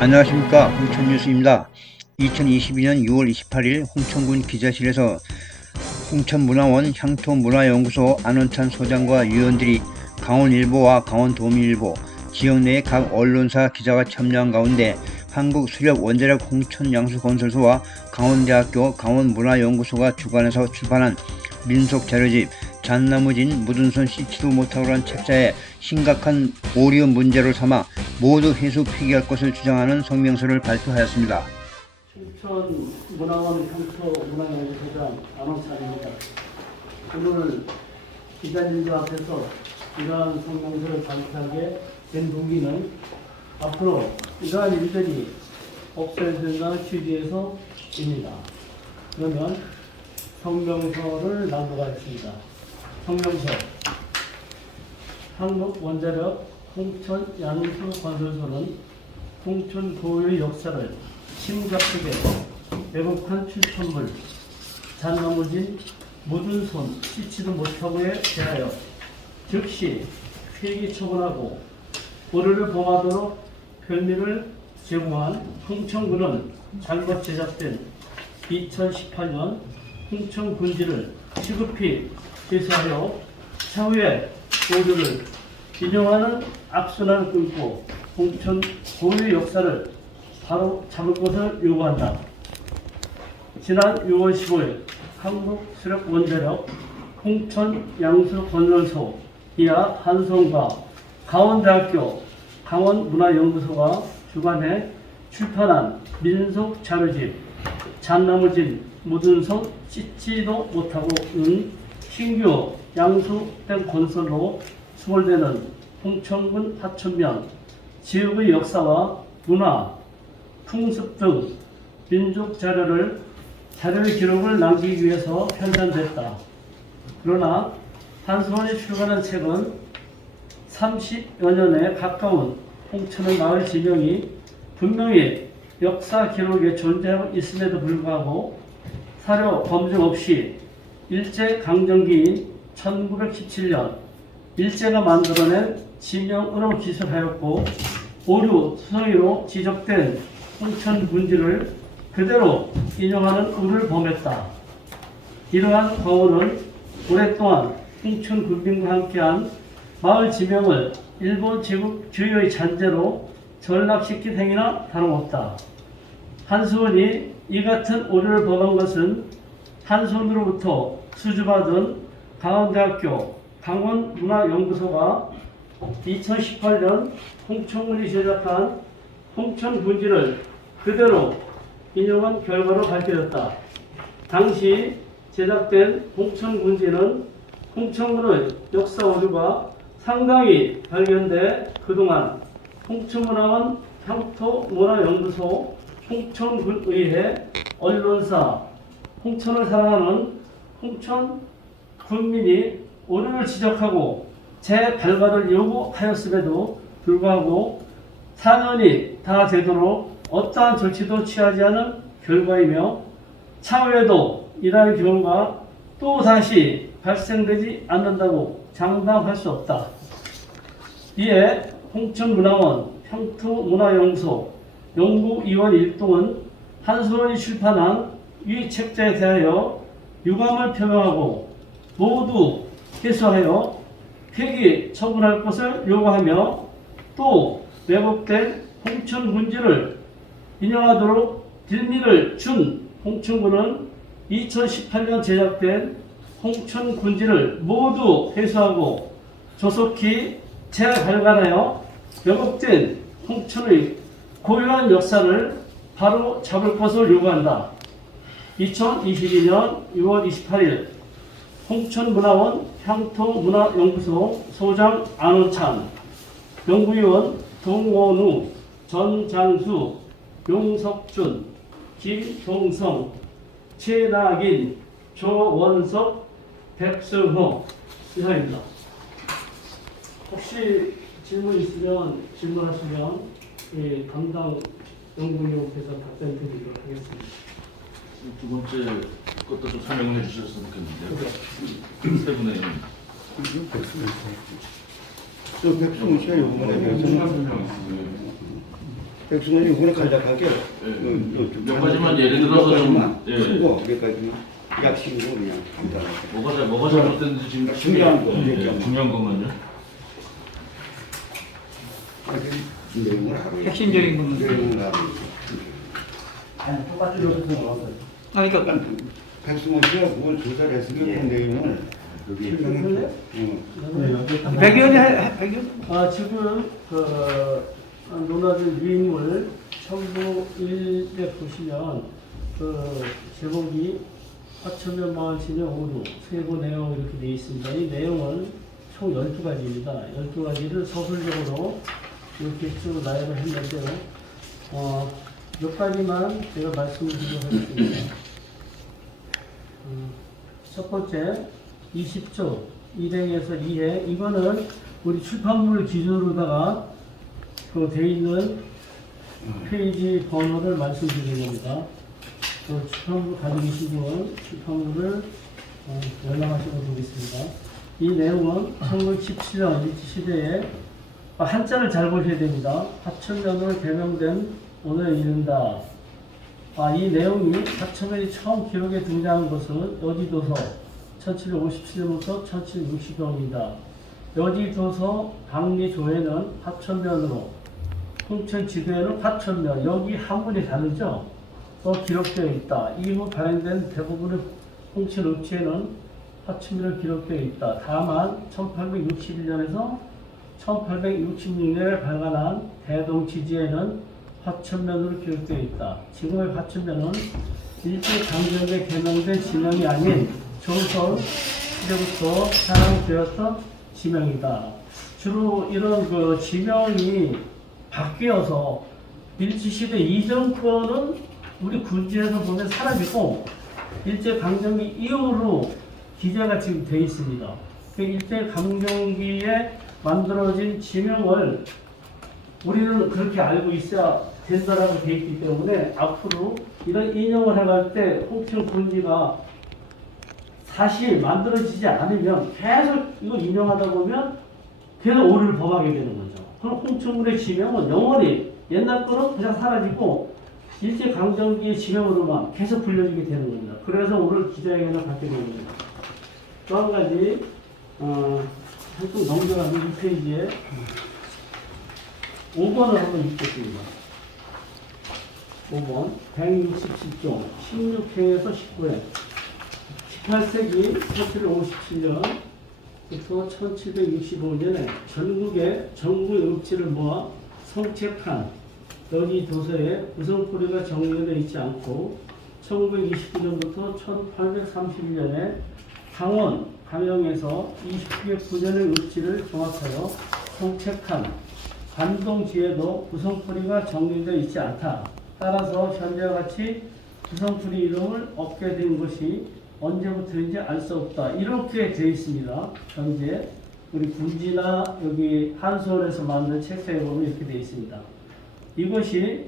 안녕하십니까, 홍천뉴스입니다. 2022년 6월 28일 홍천군 기자실에서 홍천문화원 향토문화연구소 안원찬 소장과 위원들이 강원일보와 강원도민일보, 지역 내의 각 언론사 기자가 참여한 가운데 한국수력원자력 홍천양수건설소와 강원대학교 강원문화연구소가 주관해서 출판한 민속자료집 잣나무진 묻은손 씻지도 못하고란 책자에 심각한 오류 문제를 삼아 모두 회수 폐기할 것을 주장하는 성명서를 발표하였습니다. 홍천문화원 향토문화연구소장 안원찬입니다. 오늘 기자님들 앞에서 이러한 성명서를 발표하게 된 동기는 앞으로 이러한 일들이 없어야 된다는 취지에서입니다. 그러면 성명서를 낭독하겠습니다. 성명서. 한국원자력 홍천양수건설소는 홍천 고유의 역사를 심각하게 왜곡한 출판물 잣나무진 묻은손 씻지도 못하고에 대하여 즉시 폐기 처분하고 오류를 범하도록 별미를 제공한 홍천군은 잘못 제작된 2018년 홍천군지를 시급히 회수하여 차후에 오류를 인용하는 악순환을 끊고 홍천 고유의 역사를 바로 잡을 것을 요구한다. 지난 6월 15일 한국수력원자력 홍천양수건설소 이하 한성과 강원대학교 강원문화연구소가 주관해 출판한 민속자료집 잣나무진 묻은손 씻지도 못하고는 신규 양수댐 건설로 수월되는 홍천군 하천면 지역의 역사와 문화, 풍습 등 민족 자료의 기록을 남기기 위해서 편찬됐다. 그러나 한수원이 출간한 책은 30여 년에 가까운 홍천의 마을 지명이 분명히 역사 기록에 존재하고 있음에도 불구하고 사료 검증 없이 일제강점기인 1917년 일제가 만들어낸 지명으로 기술하였고 오류 수성이로 지적된 홍천군지를 그대로 인용하는 우를 범했다. 이러한 광호는 오랫동안 홍천군민과 함께한 마을 지명을 일본 제국 주요의 잔재로 전락시킨 행위나 다름없다. 한수원이 이 같은 오류를 범한 것은 한수원으로부터 수주받은 강원대학교 강원문화연구소가 2018년 홍천군이 제작한 홍천군지를 그대로 인용한 결과로 밝혀졌다. 당시 제작된 홍천군지는 홍천군의 역사 오류가 상당히 발견돼 그동안 홍천문화원 향토문화연구소 홍천군의회 언론사 홍천을 사랑하는 홍천 군민이 오류를 지적하고 재발간을 요구하였음에도 불구하고 4년이 다 되도록 어떠한 조치도 취하지 않은 결과이며 차후에도 이러한 경우가 또다시 발생되지 않는다고 장담할 수 없다. 이에 홍천문화원 향토문화연구소 연구위원 일동은 한수원이 출판한 이 책자에 대하여 유감을 표명하고 모두 회수하여 폐기 처분할 것을 요구하며 또 왜곡된 홍천군지를 인용하도록 빌미를 준 홍천군은 2018년 제작된 홍천군지를 모두 회수하고 조속히 재발간하여 왜곡된 홍천의 고유한 역사를 바로 잡을 것을 요구한다. 2022년 6월 28일 홍천문화원 향토문화연구소 소장 안원찬, 연구위원 동원우, 전장수, 용석준, 김동성, 최낙인, 조원석, 백승호 이사입니다. 혹시 질문 있으면 질문하시면 담당 연구위원께서 답변 드리도록 하겠습니다. 두 번째 것도 좀 설명을 해주셨으면 좋겠는데요. 세 분의 저 백승호 씨가 요구만 해요. 백승원이 이거는 간략하게 몇 가지만 예를 들어서 좀, 예. 큰거 몇 가지 약식으로 그냥 간단하게 뭐가 잘못됐는지 지금 중요한 거. 중요한 것만요. 내용을 하루 핵심적인 부분. 내용을 하루 아니, 똑같이 여기서 나왔어요. 아니, 그러니까 백승원 씨가 그걸 조사를 했으면 그 내용을 설명해 배경이 지금 논하는 유인물 청구 1에 보시면 제목이 화천면 마을 진영 5루 세부 내용 이렇게 되어 있습니다. 이 내용은 총 12가지입니다. 12가지를 서술적으로 이렇게 쭉 나열을 했는데요. 몇 가지만 제가 말씀을 드리도록 하겠습니다. 첫 번째 20조 1행에서 2행 이거는 우리 출판물 기준으로다가 되어 있는 페이지 번호를 말씀드리는 겁니다. 출판물 가지고 계신 분은 출판물을 열람하시면 되겠습니다. 이 내용은 1917년 일제시대에 한자를 잘 보셔야 됩니다. 화천면으로 개명된 오늘에 이른다. 이 내용이 화천면이 처음 기록에 등장한 것은 여지도서 1757년부터 1760년입니다. 여지도서 방리조에는 화천면으로, 홍천 지도에는 화천면, 여기 한문이 다르죠? 또 기록되어 있다. 이후 발행된 대부분의 홍천 읍지에는 화천면으로 기록되어 있다. 다만 1861년에서 1866년에 발간한 대동지지에는 화천면으로 기록되어 있다. 지금의 화천면은 일제강점기에 개명된 지명이 아닌 조선 시대부터 사용되었던 지명이다. 주로 이런 지명이 바뀌어서 일제시대 이전 거는 우리 군지에서 보면 사라지고 일제강점기 이후로 기재가 지금 되어 있습니다. 일제강점기에 만들어진 지명을 우리는 그렇게 알고 있어야 된다라고 되어 있기 때문에 앞으로 이런 인용을 해갈 때 홍천 군지가 사실 만들어지지 않으면 계속 이걸 인용하다 보면 계속 오류를 범하게 되는 거죠. 그럼 홍천군의 지명은 영원히 옛날 거는 그냥 사라지고 일제강점기의 지명으로만 계속 불려지게 되는 겁니다. 그래서 오늘 기자회견을 갖게 되는 겁니다. 또 한 가지 한쪽 넘겨가는 2페이지에 5번을 한번 읽겠습니다. 5번 167종 16행에서 19행 18세기 1757년부터 1765년에 전국의 정부 읍지를 모아 성책한 여기 도서에 구성포리가 정리되어 있지 않고 1929년부터 1831년에 강원, 강영에서 29년의 읍지를 종합하여 성책한 관동지에도 구성풀이가 정리되어 있지 않다. 따라서 현재와 같이 구성풀이 이름을 얻게 된 것이 언제부터인지 알 수 없다. 이렇게 되어 있습니다. 현재 우리 군지나 여기 한수원에서 만든 책자에 보면 이렇게 되어 있습니다. 이것이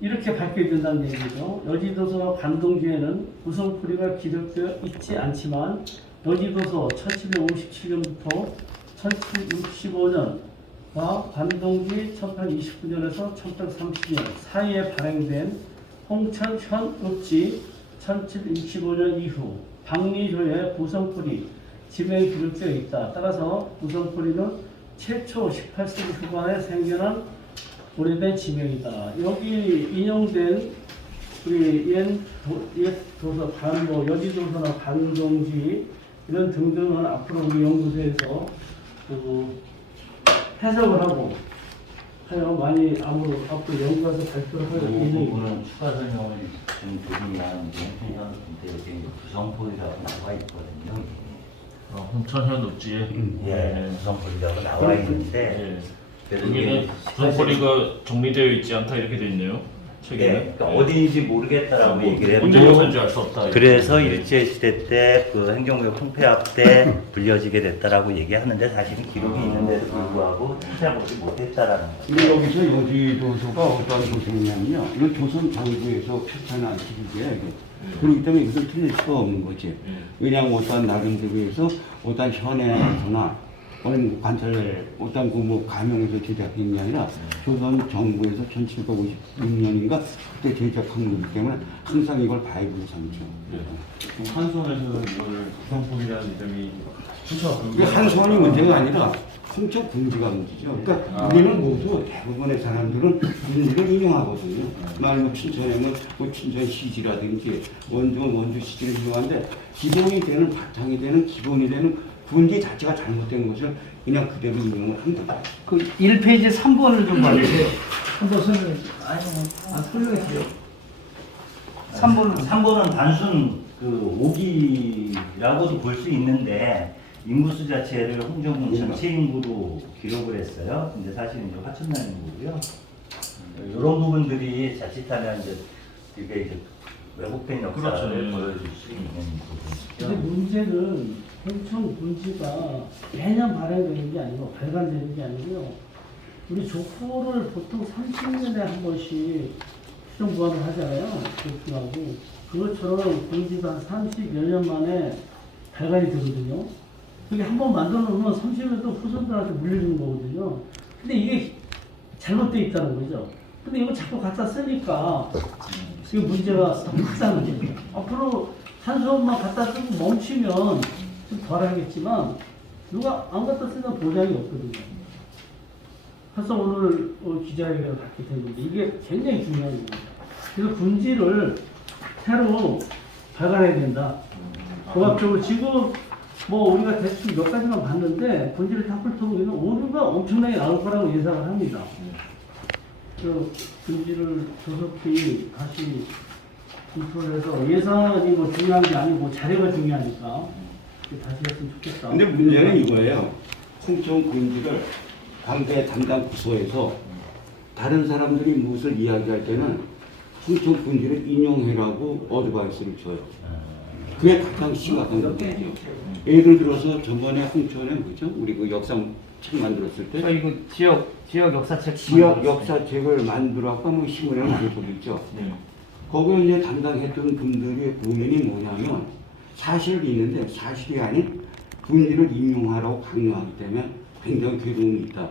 이렇게 밝혀진다는 얘기죠. 여지도서와 관동지에는 구성풀이가 기록되어 있지 않지만 여지도서 1757년부터 1765년과 관동지 1829년에서 1830년 사이에 발행된 홍천 현읍지 1765년 이후 방리조의 구성풀이 지명이 기록되어 있다. 따라서 구성풀이는 최초 18세기 후반에 생겨난 오래된 지명이다. 여기 인용된 우리 옛 도서 여지도서나 관동지 이런 등등은 앞으로 우리 연구소에서 해석을 하고 하여 많이 앞으로 연구해서 발표를 할 예정입니다. 부분은 추가 설명을 좀 드리면 홍천현인데 구성포이라고 나와 있거든요. 홍천현 읍지에 예, 구성포이라고 나와 있는데 여기는 구성포리가 정리되어 있지 않다 이렇게 되어 있네요. 책에는. 그러니까 어디인지 모르겠다라고 얘기를 언제 했고 기록된지 알 수 없다. 그래서 일제시대 때 그 행정구역 통폐합 때 불려지게 됐다라고 얘기하는데 사실은 기록이 있는데도 불구하고 찾아보지 못했다라는 거죠. 근데 여기서 여지도서가 어떤 도서냐면요. 이건 조선 정부에서 편찬한 책이에요. 그렇기 때문에 이것을 틀릴 수가 없는 거지. 왜냐하면 어떠한 나름대로 해서 어떠한 현해서나 어느 관찰 어떤 그뭐 가명에서 제작한 게 아니라 조선 정부에서 1756년인가 그때 제작한 거기 때문에 항상 이걸 바이블로 삼죠. 한손에서는 이거를 구성품이라는 이름이 추천. 이게 한손이 문제가 아니라 홍천 군지가 문제죠. 그러니까 우리는 모두 대부분의 사람들은 군지를 인용하거든요. 말로 춘천에는 뭐 춘천 시지라든지 원주는 원주 시지를 인용하는데 기본이 되는 바탕이 되는 기본이 되는 군지 자체가 잘못된 것을 그냥 그대로 인용을 합니다. 그 1페이지 3번을 좀 봐주세요. 한번 설명해 주세요. 설명해 주세요. 3번은 단순 그 오기라고도 볼 수 있는데 인구수 자체를 홍정군 전체 인구로 기록을 했어요. 근데 사실은 이제 화천난 인구고요. 이런 부분들이 자칫하면 이제 이게 이제 왜곡된 역사를 그렇죠. 보여줄 수 있는 근데 부분이죠. 문제는 홍천 군지가 매년 발행되는 게 아니고 발간되는 게 아니고요. 우리 족보를 보통 30년에 한 번씩 수정 보완을 하잖아요. 족보하고 그것처럼 군지가 한 30여 년 만에 발간이 되거든요. 그게 한 번 만들어 놓으면 30년 또 후손들한테 물려주는 거거든요. 근데 이게 잘못되어 있다는 거죠. 근데 이거 자꾸 갖다 쓰니까 이게 문제가 더 크다는 거죠. 앞으로 한 수업만 갖다 쓰고 멈추면 좀 덜 하겠지만 누가 안 갖다 쓰는 보장이 없거든요. 그래서 오늘 기자회견을 갖게 된 건데 이게 굉장히 중요한 겁니다. 그래서 군지를 새로 발간해야 된다. 종합적으로 지금 뭐 우리가 대충 몇 가지만 봤는데 군지를 다 훑어보면 오류가 엄청나게 나올 거라고 예상을 합니다. 그 군지를 조속히 다시 검토를 해서 예산이 뭐 중요한 게 아니고 자료가 중요하니까 다시 했으면 좋겠다. 근데 문제는 이거예요. 홍천 군지를 관계 담당 부서에서 다른 사람들이 무엇을 이야기할 때는 홍천 군지를 인용해라고 어드바이스를 줘요. 그게 가장 심각한 거죠. 예를 들어서 저번에 홍천에 뭐죠? 우리 그 역사 책 만들었을 때 이거 지역 역사책 지역 역사책을 만들어갖고 뭐 신문에 많이 보겠죠. 거기에 이제 담당했던 분들의 고민이 뭐냐면 사실이 있는데 사실이 아닌 군지를 인용하라고 강요하기 때문에 굉장히 괴로움이 있다.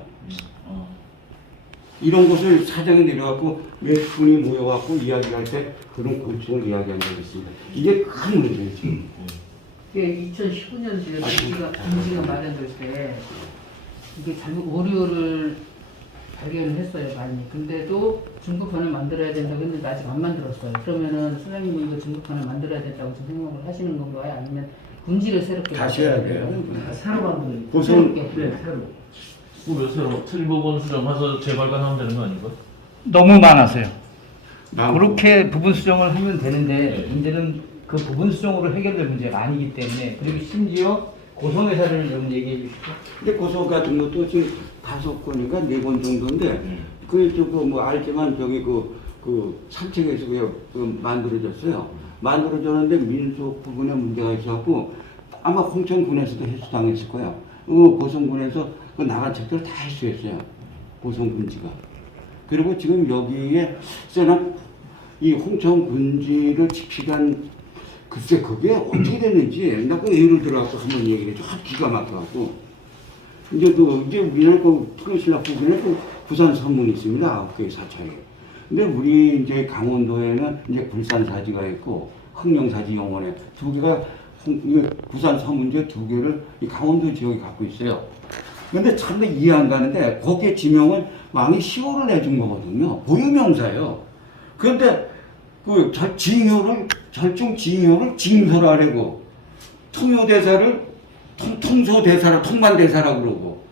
이런 것을 사장에 내려갖고 몇 분이 모여갖고 이야기할 때 그런 고충을 이야기한 적이 있습니다. 이게 큰 문제죠. 이게 2019년도에 군지가 마련될 때 이게 잘못 오류를 발견을 했어요 많이. 근데도 중급판을 만들어야 된다고 했는데 아직 안 만들었어요. 그러면은 선생님은 이거 중급판을 만들어야 된다고 지금 생각을 하시는 건가요? 아니면 군지를 새롭게 다시 해야 돼요. 새로 만드는 보통 네, 새로. 왜 새로 틀부분 수정해서 재발간하면 되는 거 아닌가? 너무 많아서요. 남- 그렇게 부분 수정을 하면 되는데 문제는 그 부분 수정으로 해결될 문제가 아니기 때문에 그리고 심지어 고성회사를 좀 얘기해 주시죠. 근데 고소 같은 것도 지금 5건인가 4건 정도인데 그쪽도 뭐 알지만 저기 그 산책에서 그 만들어졌어요. 만들어졌는데 민속 부분에 문제가 있었고 아마 홍천군에서도 해수당했을 거야. 고성군에서 그 나간 책들 다 해수했어요. 고성군지가. 그리고 지금 여기에 쓰는 이 홍천군지를 지키간 글쎄 그게 어떻게 됐는지 나 그 예를 들어갖고 한번 얘기를 해줘. 기가 막혀갖고 이제 우리는 그 특별신라 부근에 그 부산 선문이 있습니다. 9개의 사찰이. 근데 우리 이제 강원도에는 이제 불산사지가 있고 흥령사지 영원에 2개가 부산 서문제 2개를 이 강원도 지역이 갖고 있어요. 근데 참 이해 안 가는데 거기에 지명을 왕이 시호를 내준 거거든요. 고유명사예요. 그런데 그 절중 징효를 징소라고 통요대사를 통소대사라 통만대사라고 그러고.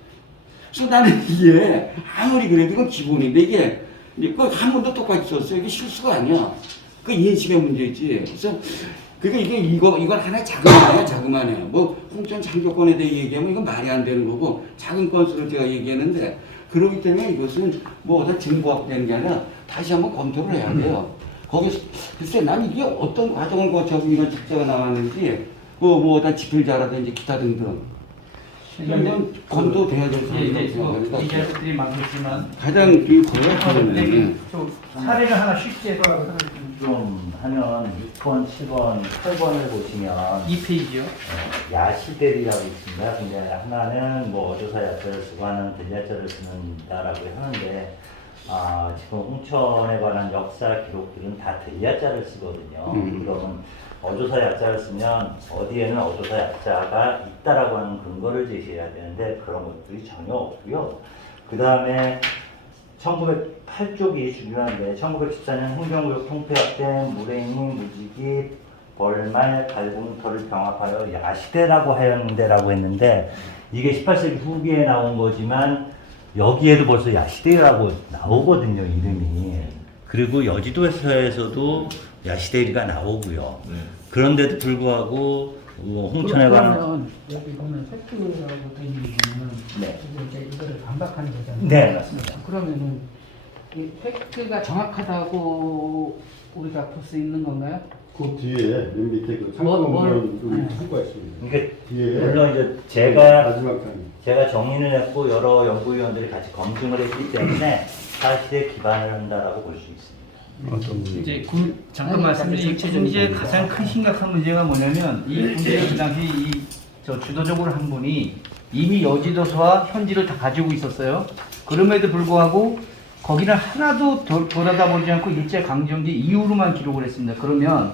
그래서 나는 이게 아무리 그래도 이건 기본인데 이게 그 한문도 똑같이 썼어요. 이게 실수가 아니야. 그 인식의 문제지. 그래서 그러니까 이걸 하나의 자그마해요. 뭐 홍천 창조권에 대해 얘기하면 이건 말이 안 되는 거고 작은 건수를 제가 얘기했는데 그렇기 때문에 이것은 뭐 어디다 증거화된 게 아니라 다시 한번 검토를 해야 돼요. 거기서 글쎄 난 이게 어떤 과정을 거쳐서 이런 책자가 나왔는지 뭐 어떤 지필자라든지 기타 등등 이건 검토돼야 될 이제 상황이라고 이 생각합니다. 자들이 많겠지만 가장 이 거야 사례를 하나 쉽게 해서 좀 하면 6번, 7번, 8번을 보시면 2페이지요. 야시대리라고 있습니다. 근데 하나는 뭐 어조사 약자를 쓰고 하나는 델야자를 쓰는다라고 하는데 지금 홍천에 관한 역사 기록들은 다 델야자를 쓰거든요. 그러면 어조사 약자를 쓰면 어디에는 어조사 약자가 있다라고 하는 근거를 제시해야 되는데 그런 것들이 전혀 없고요. 그 다음에 1908쪽이 중요한데 1914년 행정구역 통폐합 때 무례인, 무지기, 벌말, 갈공터를 병합하여 야시대라고 하였는데라고 했는데 이게 18세기 후기에 나온 거지만 여기에도 벌써 야시대라고 나오거든요, 이름이. 그리고 여지도에서도 야시대리가 나오고요. 네. 그런데도 불구하고 홍천에 관한 그러면 여기 보면 팩트라고 돼 있는 거는 네. 이제 이거를 반박하는 거잖아요. 네, 맞습니다. 그러면은 이 팩트가 정확하다고 우리가 볼 수 있는 건가요? 그 뒤에 맨 밑에 그 뭘- 참고문 네. 참고했습니다. 그러니까 뒤에 물론 이제 제가 마지막 장. 제가 정리를 했고 여러 연구위원들이 같이 검증을 했기 때문에 사실에 기반을 한다라고 볼 수 있습니다. 어떤 분이 이제 잠깐 아니, 말씀드리면 이 전체적인 군지의 문제가. 가장 큰 심각한 문제가 뭐냐면 이 군지를 그 당시 주도적으로 한 분이 이미 여지도서와 현지를 다 가지고 있었어요. 그럼에도 불구하고 거기를 하나도 돌아다보지 않고 일제강점기 이후로만 기록을 했습니다. 그러면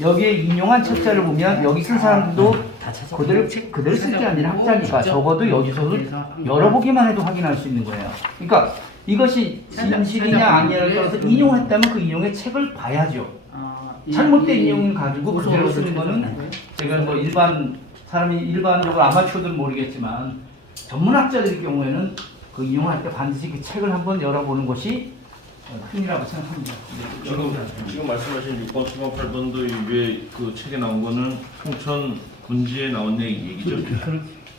여기에 인용한 책자를 보면 여기 쓴 사람들도 그대로 쓸 게 아니라 학자니까 적어도 여지서를 열어보기만 해도 확인할 수 있는 거예요. 그러니까 이것이 진실이냐 아니냐를 떠나서 인용했다면 그 인용의 책을 봐야죠. 잘못된 인용을 가지고 그대로 쓰는 거는 제가 뭐 일반적으로 아마추어들은 모르겠지만 전문학자들의 경우에는 그 인용할 때 반드시 그 책을 한번 열어보는 것이 큰이라고 생각합니다. 지금 말씀하신 6번, 7번, 8번도 위에 그 책에 나온 거는 홍천 군지에 나온 얘기죠.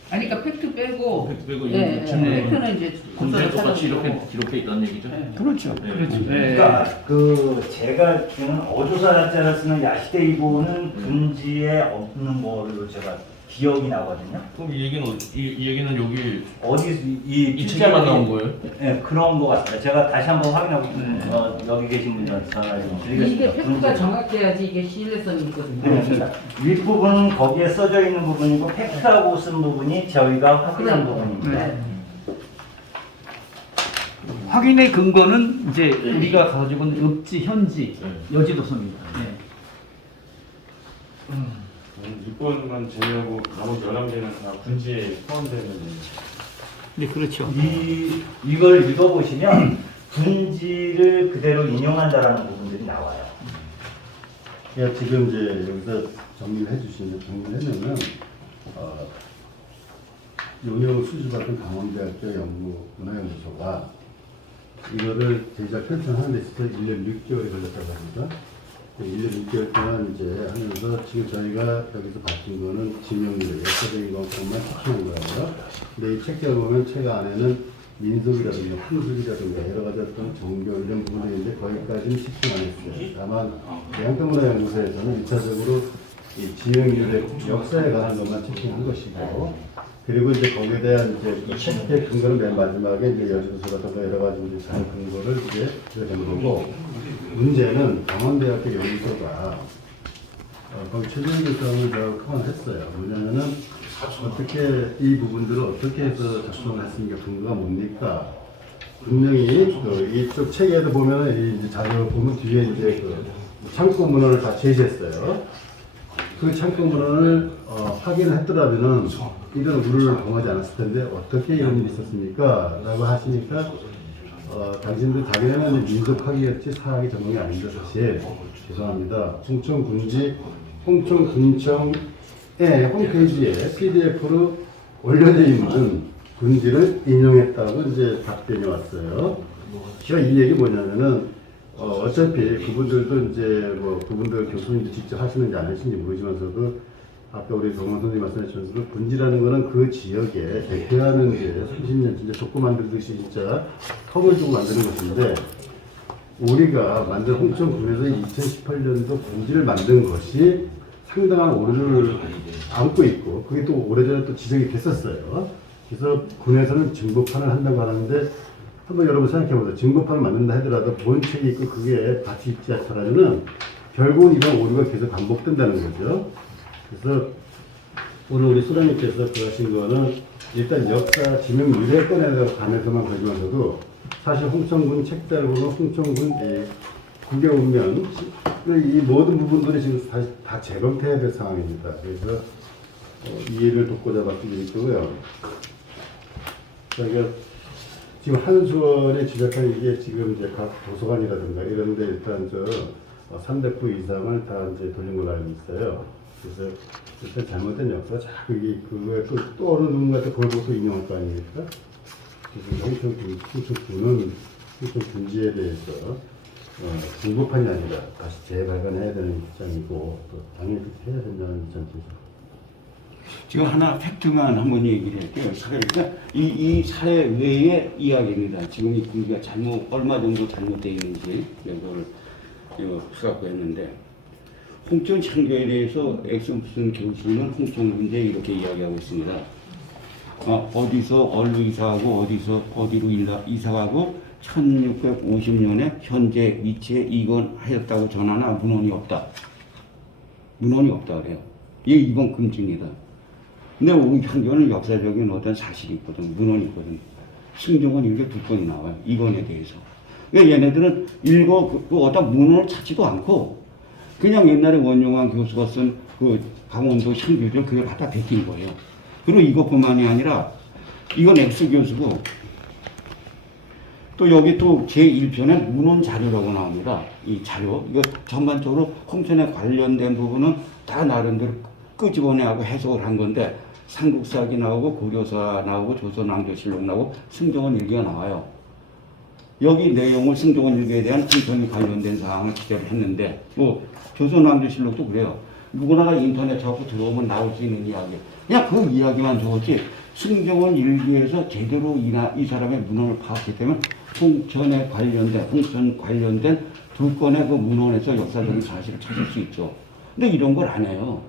아니 그러니까 팩트 빼고 팩트 빼고 예, 이 질문은 팩트는 이제 군지에 똑같이 찾아보고. 이렇게 기록해 있다는 얘기죠. 그렇죠. 네. 그렇죠. 그러니까 그 제가 지금 어조사 약자를 쓰는 야시대 이보는 군지에 없는 걸로 제가 기억이 나거든요. 그럼 이 얘기는 이 얘기는 여기 어디 이 책에만 나온 거예요? 네, 그런 것 같습니다. 제가 다시 한번 확인하고 여기 계신 분들한테 전화 좀 이게 드리겠습니다. 팩트가 정확해야지 이게 신뢰성이 있거든요. 네, 맞습니다. 윗부분은 거기에 써져 있는 부분이고 팩트라고 쓴 부분이 저희가 확인한 부분입니다. 네. 확인의 근거는 이제 우리가 가지고 있는 읍지, 현지, 여지도서입니다. 네. 6번만 제외하고 나머지 11개는 다 군지에 포함되는 네, 그렇죠. 이걸 읽어보시면 군지를 그대로 인용한다라는 부분들이 나와요. 그러니까 지금 이제 여기서 정리를 해주면 용역 수주받은 강원대학교 문화연구소가 이거를 제작 편찬하는 데 있어서 1년 6개월이 걸렸다고 합니다. 1년 6개월 동안 이제 하면서 지금 저희가 여기서 바뀐 거는 지명률, 역사적인 것만 추천한 거예요. 근데 이 책자를 보면 책 안에는 민속이라든가 풍습이라든가 여러 가지 어떤 종교 이런 부분이 있는데 거기까지는 집중 안 했어요. 다만 대한민국문화연구소에서는 1차적으로 이 지명률의 역사에 관한 것만 채팅한 것이고, 그리고 이제 거기에 대한 이제 그 책의 근거는 맨 마지막에 이제 여지도서라든가 여러 가지 이제 잘 근거를 이제 들어가는 거고, 문제는 강원대학교 연구소가 거기 최종 결정을 제가 그만했어요. 뭐냐면은 어떻게 이 부분들을 어떻게 해서 작성을 했으니까 근거가 뭡니까? 분명히 그 이쪽 책에도 보면은 이 이제 자료를 보면 뒤에 이제 그 참고 문헌을 다 제시했어요. 그 참고 문헌을 확인을 했더라면은 이런 우려를 범하지 않았을 텐데 어떻게 이런 일이 있었습니까? 라고 하시니까 당신들 자기네는 민속학이었지 사학이 전공이 아닌데 사실 죄송합니다. 홍천군청의 홈페이지에 PDF로 올려져 있는 군지를 인용했다고 이제 답변이 왔어요. 제가 이 얘기 뭐냐면은 어차피 그분들도 이제 뭐 그분들 교수님도 직접 하시는지 안 하시는지 모르지만서도 아까 우리 동원 선생님 말씀하셨지만 군지라는 거는 그 지역에 대표하는 게 30년 진짜 족구 만들듯이 진짜 턱을 주고 만드는 것인데, 우리가 만든 홍천군에서 2018년도 군지를 만든 것이 상당한 오류를 안고 있고, 그게 또 오래전에 또 지적이 됐었어요. 그래서 군에서는 증거판을 한다고 하는데 한번 여러분 생각해보세요. 증거판을 만든다 하더라도 본책이 있고 그게 같이 있지 않더라도는 결국은 이런 오류가 계속 반복된다는 거죠. 그래서 오늘 우리 소장님께서 그러신 거는 일단 역사 지명 유래권에 관해서만 가지고서도 사실 홍천군 책자를 보면 홍천군 국의 운명 이 모든 부분들이 지금 다 재검토해야 될 상황입니다. 그래서 이해를 돕고자 말씀드리고요. 그러니까 지금 한수원에 지적한 이게 지금 이제 각 도서관이라든가 이런데 일단 300부 이상을 다 이제 돌린 걸로 알고 있어요. 그래서 일단 잘못된 역사가 자꾸 이게 그거에 또 어느 누군가한테 그걸 보고 또 인용할 거 아닙니까? 그래서 홍천군은 홍천 군지에 대해서 중고판이 아니라 다시 재발견해야 되는 입장이고 또 당연히 그렇게 해야 된다는 입장이죠. 지금 하나 팩트만 한번 얘기를 할게요. 그러니까 이 사례 외의 이야기입니다. 지금 이 군기가 얼마 정도 잘못되어 있는지 이걸 해갖고 했는데 홍천 창조에 대해서 엑슨 교수는 홍천 군제 이렇게 이야기하고 있습니다. 어디서 어디로 이사하고 어디로 이사가고 1650년에 현재 위치에 이건하였다고 전하나 문헌이 없다. 문헌이 없다 그래요. 이건 금지입니다. 근데 우리 향교는 역사적인 어떤 사실이 있거든. 문헌이 있거든. 승정원 이렇게 2건이 나와요. 이건에 대해서. 그러니까 얘네들은 어떤 문헌을 찾지도 않고 그냥 옛날에 원용환 교수가 쓴 그 강원도 향교를 그걸 갖다 베낀 거예요. 그리고 이것뿐만이 아니라 이건 X 교수고 또 여기 또 제1편에 문헌 자료라고 나옵니다. 이 자료. 이거 전반적으로 홍천에 관련된 부분은 다 나름대로 끄집어내고 해석을 한 건데 삼국사기 나오고 고려사 나오고 조선왕조실록 나오고 승정원 일기가 나와요. 여기 내용을 승정원 일기에 대한 홍천이 관련된 사항을 기재를 했는데 뭐 조선왕조실록도 그래요. 누구나가 인터넷 잡고 들어오면 나올 수 있는 이야기. 그냥 그 이야기만 적었지 승정원 일기에서 제대로 이 사람의 문헌을 파악했기 때문에 홍천 관련된 2건의 그 문헌에서 역사적인 사실을 찾을 수 있죠. 근데 이런 걸 안 해요.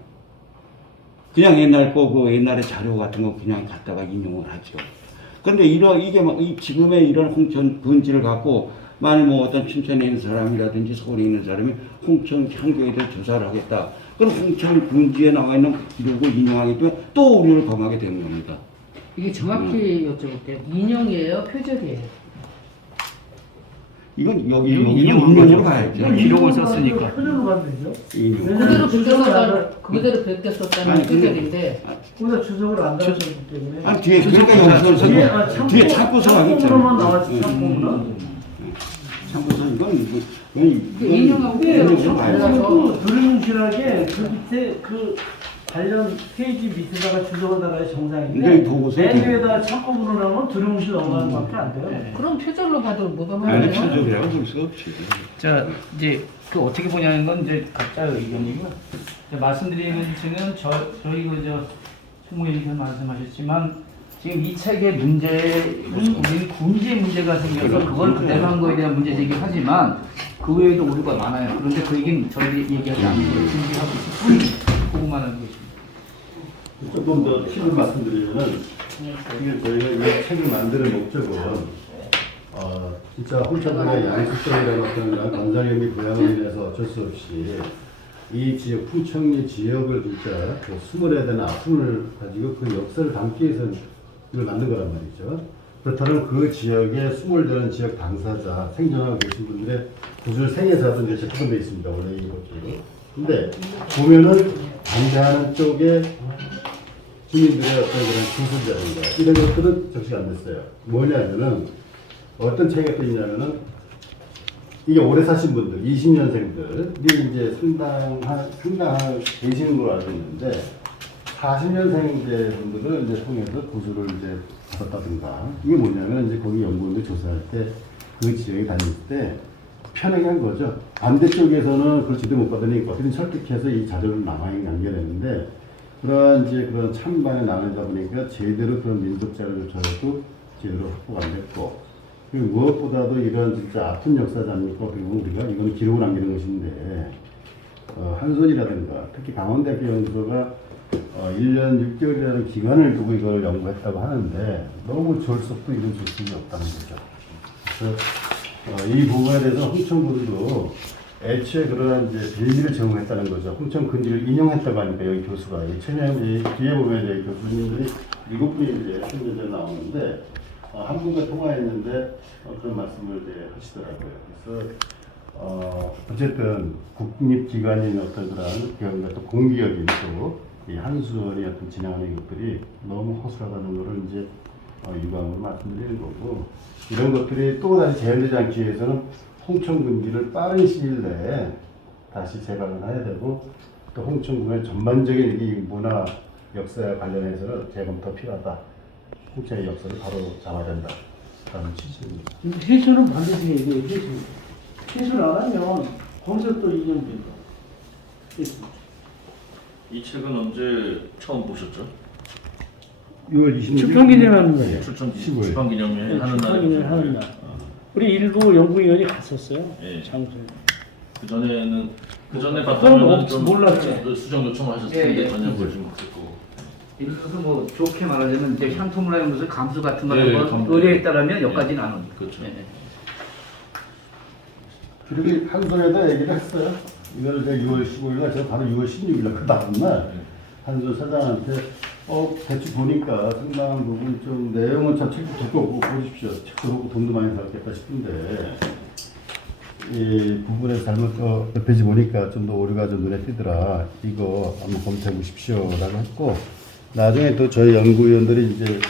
그냥 옛날의 자료 같은 거 그냥 갖다가 인용을 하죠. 그런데 지금의 이런 홍천 근지를 갖고 만약 뭐 어떤 춘천에 있는 사람이라든지 서울에 있는 사람이 홍천 향교에 대해 조사를 하겠다. 그럼 홍천 근지에 나와 있는 기록을 인용하기 때문에 또 오류를 범하게 되는 겁니다. 이게 정확히 여쭤볼게요. 인용이에요, 표절이에요? 이건 여기 인용한 인용으로 거죠. 가야죠. 기록을 썼으니까. 표절로 가면 되죠. 그대로 베껴 썼다는 표절인데 거기다 주석을 안 달았기 때문에. 뒤에 그러니까 여기서 뒤에 참고서 하겠죠. 참고로만 나왔지 참고로. 참고서 이건 인용하고 근데 달라서 참고도 두루뭉실하게 그 밑에 그 관련 페이지 밑에다가 주석을 달아야 근데 정상인데 보고서 맨 위에다 참고문을 하면 두루뭉실 넘어가는 것밖에 안 돼요. 네. 그럼 표절로 봐도 뭐가 아니 말이에요? 표절이라고 볼 수가 없지. 자, 이제 그 어떻게 보냐는 건 이제 각자 의견이고 말씀드리는 지는 저희 총무위원 말씀하셨지만 지금 이 책의 문제는 우리는 군지의 문제가 생겨서 그걸 그대로 한 거에 대한 문제 제기를 하지만 그 외에도 오류가 많아요. 그런데 그 얘기는 저희 얘기하지 않고 준비하고 있을 뿐 그거만 하는 것입니다. 조금 더 팁을 말씀드리면은 저희가 이 책을 만드는 목적은 진짜 홍천군의 양식적이라는 어떤 관상염이 부양을 인해서 어쩔 수 없이 이 지역 풍천리 지역을 진짜 숨어내야 되는 아픔을 가지고 그 역사를 담기 위해서 이걸 만든 거란 말이죠. 그렇다면 그 지역에 숨어되는 지역 당사자 생존하고 계신 분들의 구술 생애사도 이제 적용되어 있습니다. 원래 이것도. 근데 보면은 반대하는 쪽에 주민들의 어떤 그런 구술자든가 이런 것들은 적시가 안 됐어요. 뭐냐면은 어떤 차이가 또 있냐면은 이게 오래 사신 분들, 20년생들이 이제 상당한 계시는 걸로 알고 있는데 40년생 분들을 이제 통해서 구술을 이제 받았다든가 이게 뭐냐면 이제 거기 연구원들 조사할 때 그 지역에 다닐 때 편하게 한 거죠. 반대쪽에서는 그걸 제대로 못 받으니 어떻게든 설득해서 이 자료를 남겨냈는데 그런 찬반에 나누다 보니까 제대로 그런 민족 자료를 저도 제대로 확보가 안 됐고 그리고 무엇보다도 이런 진짜 아픈 역사자입니까? 그리고 우리가 이건 기록을 남기는 것인데 한손이라든가 특히 강원대학교 연구소가 1년 6개월이라는 기간을 두고 이걸 연구했다고 하는데 너무 졸속도 이런 조건이 없다는 거죠. 그래서 이 부분에 대해서 홍천군도 애초에 그러한 이제 빌미를 제공했다는 거죠. 홍천 근지를 인용했다고 하니까 여기 교수가 이 뒤에 보면 이제 교수님들이 7분이 이제 신문제 나오는데 한 분과 통화했는데 그런 말씀을 이제 하시더라고요. 그래서 어쨌든 국립기관인 어떤 그런 기관과 또 공기업인 또 이 한수원이 어떤 진행하는 것들이 너무 허술하다는 것을 이제 유감으로 말씀드리는 거고, 이런 것들이 또다시 재현되지 않기 위해서는 홍천군지를 빠른 시일 내에 다시 재발을 해야 되고, 또 홍천군의 전반적인 이 문화 역사에 관련해서는 재검토 필요하다. 홍천의 역사를 바로 잡아야 된다. 라는 취지입니다. 해수는 반드시 해야 돼요. 해수를 안 하면 거기서 또 인용된다. 이 책은 언제 처음 보셨죠? 6월 26일 출판기념회 하는 거예요. 출판기념회 하는 출판기념회 날. 하는 날. 우리 일부 연구위원이 갔었어요. 예. 장소에. 그 전에 그건 봤다면 좀 몰랐죠. 수정 요청하셨을 예, 텐데 예. 전혀 보지 못했고. 예를 들어서 뭐 좋게 말하자면 이제 향토문화의 무슨 감수 같은 예, 걸 감수. 의뢰했다라면 여기까지는 안 옵니다. 그렇죠. 예, 예. 그리고 한손에다 얘기를 했어요. 이걸 제가 6월 15일 날, 제가 바로 6월 16일 날, 그 다음날, 한손 사장한테, 대충 보니까 상당한 부분 좀 내용은 참 책도 두고 보십시오. 책도 두고 돈도 많이 들었겠다 싶은데, 이 부분에서 잘못, 몇 페이지 보니까 좀 더 오류가 좀 눈에 띄더라. 이거 한번 검토해 보십시오. 라고 했고, 나중에 또 저희 연구위원들이 이제,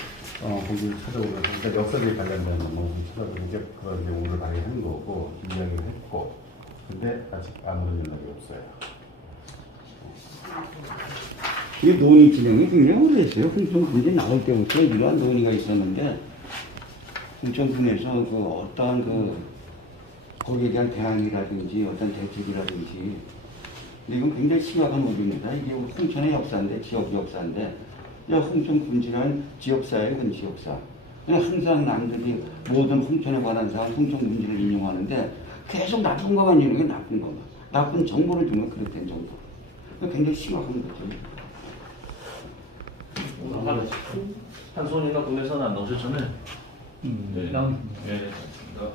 거기를 찾아오면서, 그러니까 역사에 관련된 뭐, 찾아보니까 그런 내용을 발휘한 거고, 이야기를 했고, 근데 아직 아무런 연락이 없어요. 이 논의 진행이 굉장히 오래됐어요. 홍천군지 나올 때부터 이러한 논의가 있었는데, 홍천군에서 그 어떠한 거기에 대한 대안이라든지 어떤 대책이라든지, 근데 이건 굉장히 심각한 문제입니다. 이게 홍천의 역사인데, 지역 역사인데, 홍천군지란 지역사예요, 그건 지역사. 항상 남들이 모든 홍천에 관한 사항, 홍천군지를 인용하는데, 계속 나쁜 것만 있는 게 나쁜 것만. 나쁜 정보를 주면 그렇된 정보. 굉장히 심각한 거죠. 한 손이나 국내에서는 안 나오셨잖아요. 네. 나옵니다. 네, 맞습니다.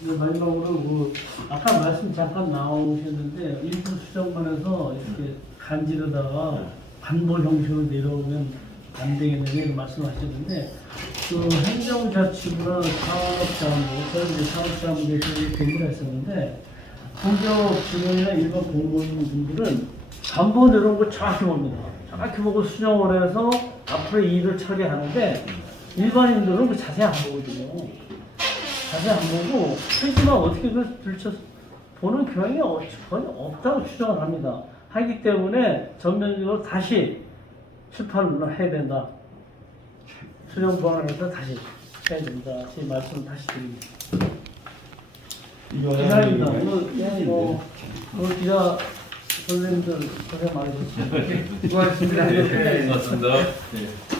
이제 마지막으로 아까 말씀 잠깐 나오셨는데 일부 수정관에서 이렇게 간지르다가 반복 형식으로 내려오면 안 되겠느냐 말씀하셨는데 그 행정자치부나 사업자무, 저희 이제 사업자무에서 근무를 했었는데 공기업 직원이나 일반 공무원분들은 반복 내려온 거 정확히 봅니다. 정확히 보고 수정을 해서 앞으로 이 일을 처리하는데 일반인들은 그 자세히 안 보거든요. 자세히 안 보고 표지만 어떻게 들쳐 보는 경향이 거의 없다고 추정을 합니다. 하기 때문에 전면적으로 다시 출판을 해야 된다. 수정 보완해서 다시 해야 된다. 제 말씀을 다시 드립니다. 이상입니다. 오늘 기자 선생님들 고생 많으셨습니다. 수고하셨습니다. 네, 고맙습니다. 네.